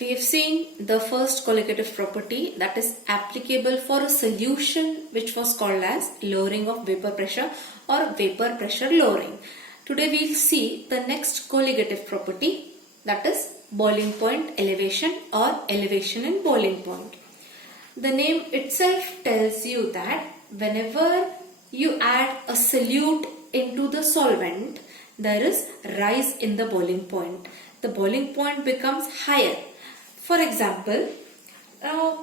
We have seen the first colligative property, that is applicable for a solution which was called as lowering of vapor pressure or vapor pressure lowering. Today we will see the next colligative property, that is boiling point elevation or elevation in boiling point. The name itself tells you that whenever you add a solute into the solvent, there is rise in the boiling point. The boiling point becomes higher. For example,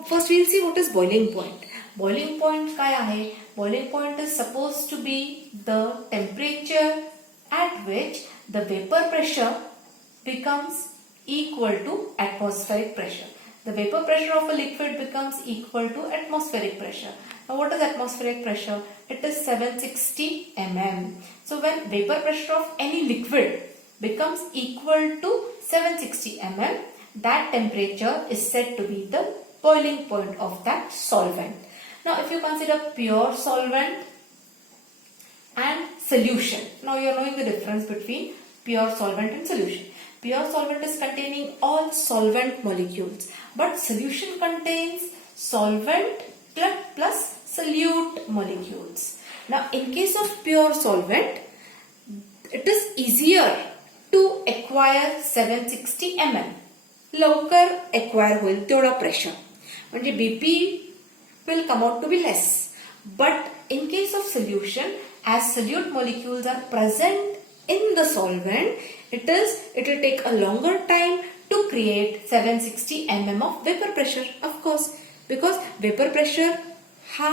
first we will see what is boiling point. Boiling point काय आहे? Boiling point is supposed to be the temperature at which the vapor pressure becomes equal to atmospheric pressure. The vapor pressure of a liquid becomes equal to atmospheric pressure. Now what is atmospheric pressure? It is 760 mm. So when vapor pressure of any liquid becomes equal to 760 mm, that temperature is said to be the boiling point of that solvent. Now if you consider pure solvent and solution. Now you are knowing the difference between pure solvent and solution. Pure solvent is containing all solvent molecules, but solution contains solvent plus solute molecules. Now in case of pure solvent, it is easier to acquire 760 mm. लवकर acquire होईल तेवढा pressure. म्हणजे BP will come out to be less. But in case of solution, as solute molecules are present in the solvent, it will take a longer time to create 760 mm of vapor pressure. Of course, because vapor pressure हा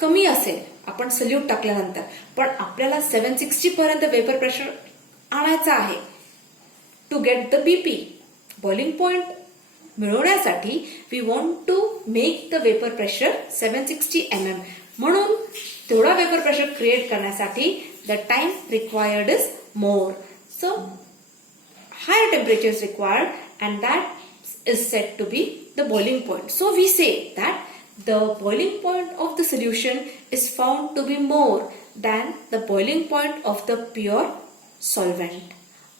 कमी असेल आपण solute टाकल्यानंतर, पण आपल्याला 760 पर्यंत vapor pressure आणायचा आहे to get the BP. Boiling point मिळवण्यासाठी we want to make the vapor pressure 760 mm. म्हणून तेवढा vapor pressure create करण्यासाठी the time required is more. So higher temperature is required and that is said to be the boiling point. So we say that the boiling point of the solution is found to be more than the boiling point of the pure solvent.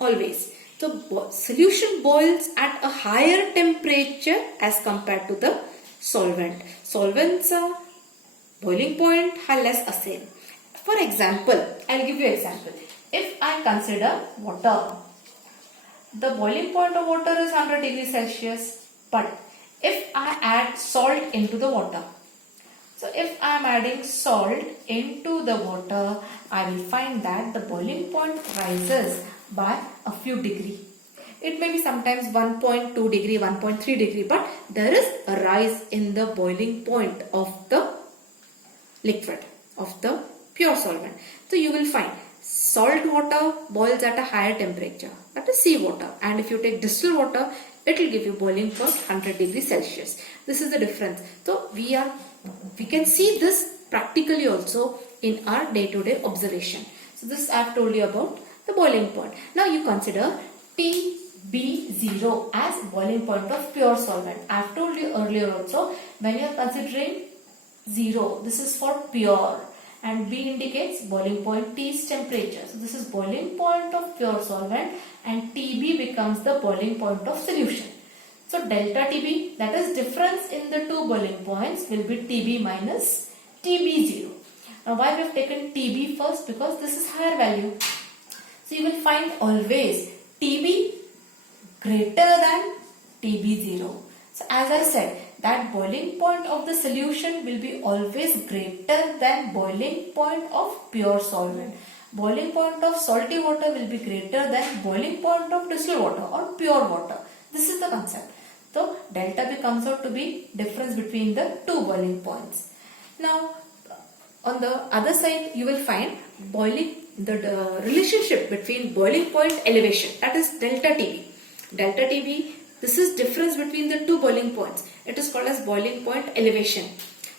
Always. So solution boils at a higher temperature as compared to the solvent. Solvent's boiling point हा less असेल. For example, I'll give you an example. If I consider water, the boiling point of water is 100 degrees Celsius. But if I add salt into the water, so if I am adding salt into the water, I will find that the boiling point rises by a few degree. It may be sometimes 1.2 degree, 1.3 degree, but there is a rise in the boiling point of the liquid, of the pure solvent. So you will find salt water boils at a higher temperature, that is seawater, and if you take distilled water, it will give you boiling point 100 degrees Celsius. This is the difference. So we can see this practically also in our day-to-day observation. So this I have told you about the boiling point. Now you consider TB0 as boiling point of pure solvent. I have told you earlier also, when you are considering 0, this is for pure, and B indicates boiling point, T is temperature. So this is boiling point of pure solvent and TB becomes the boiling point of solution. So delta TB, that is difference in the two boiling points, will be TB minus TB0. Now why we have taken TB first? Because this is higher value. So you will find always TB greater than TB0. So as I said, that boiling point of the solution will be always greater than boiling point of pure solvent. Boiling point of salty water will be greater than boiling point of distilled water or pure water. This is the concept. So delta B comes out to be difference between the two boiling points. Now on the other side you will find the relationship between boiling point elevation, that is delta TB. Delta TB, this is difference between the two boiling points. It is called as boiling point elevation.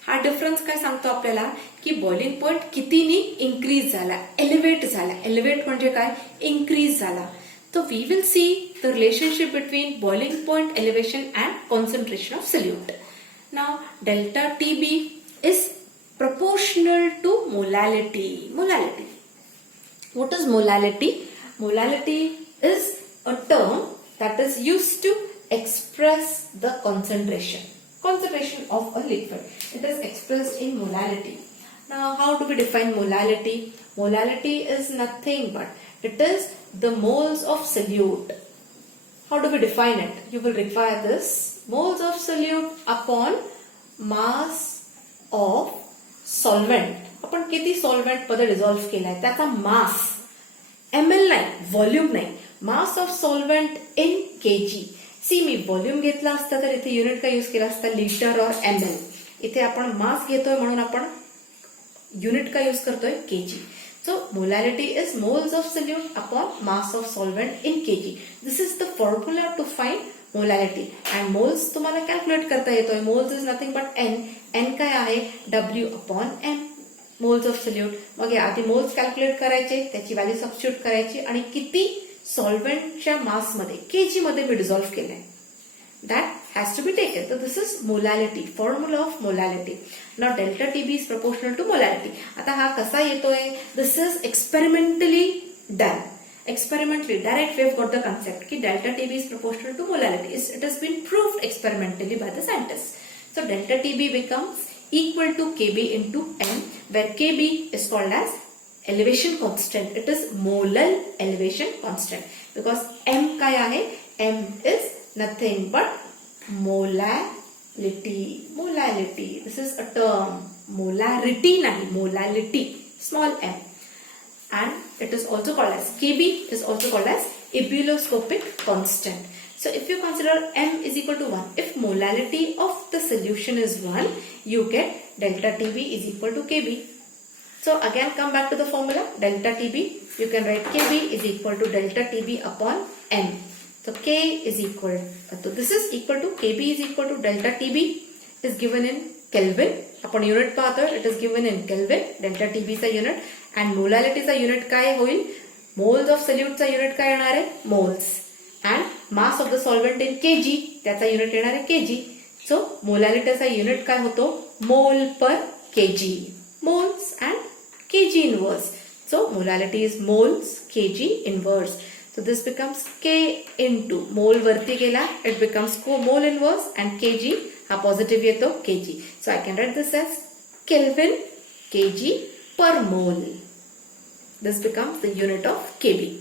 हा difference काय सांगतो आपल्याला की boiling point कितीनी increase झाला, elevate झाला. Elevate म्हणजे काय? Increase झाला. So we will see the relationship between boiling point elevation and concentration of solute. Now delta TB is proportional to molality. Molality. What is molality? Molality is a term that is used to express the concentration of a liquid. It is expressed in molality. Now, how do we define molality? Molality is nothing but it is the moles of solute. How do we define it? You will require this moles of solute upon mass of solvent. आपण किती solvent मध्ये dissolve केलाय त्याचा मास, ml नाही, volume नाही, mass of solvent in KG. सी मी volume घेतला असता तर इथे युनिट काय यूज केला असता, लिटर और ml. इथे आपण मास घेतोय म्हणून आपण युनिट काय यूज करतोय, KG. So molality is moles of solute upon mass of solvent in kg. This is the formula to find molality. And moles तुम्हाला calculate करता येतोय. Moles is nothing but n. n काय आहे, W upon m. Moles of solute. मग आधी moles calculate करायचे, त्याची value substitute करायची आणि किती सॉल्व्हेंटच्या मास मध्ये, kg मध्ये मी डिझॉल्व्ह केलंय. That has to be taken. So this is molality, formula of molality. Now delta TB is proportional to molality. आता हा कसा येतोय? This is experimentally done. Experimentally, direct we have got the concept कि delta TB is proportional to molality. It has been proved experimentally by the scientists. So delta TB becomes equal to Kb into m, where Kb is called as elevation constant. It is molar elevation constant because m काय आहे? M is nothing but molality. Molality. This is a term. Molarity nahi, molality. Small m. And it is also called as Kb is also called as ebullioscopic constant. So if you consider m is equal to 1, if molality of the solution is 1, you get delta Tb is equal to Kb. So again come back to the formula delta Tb. You can write Kb is equal to delta Tb upon m. So K is equal, so this is equal to Kb is equal to delta Tb is given in Kelvin. आपण unit पाहतोय, it is given in Kelvin. Delta Tb चा unit and molality चा unit काय होईल, moles of solute चा unit काय येणार आहे, moles. And mass of the solvent in kg त्याचा युनिट येणार आहे kg. So molality चा युनिट काय होतो, mole per kg. Moles and kg inverse. So molality is moles kg inverse. So this becomes K into mole वरती गेला, it becomes mole inverse and kg हा positive येतो kg. So I can write this as Kelvin kg per mole. This becomes the unit of Kb.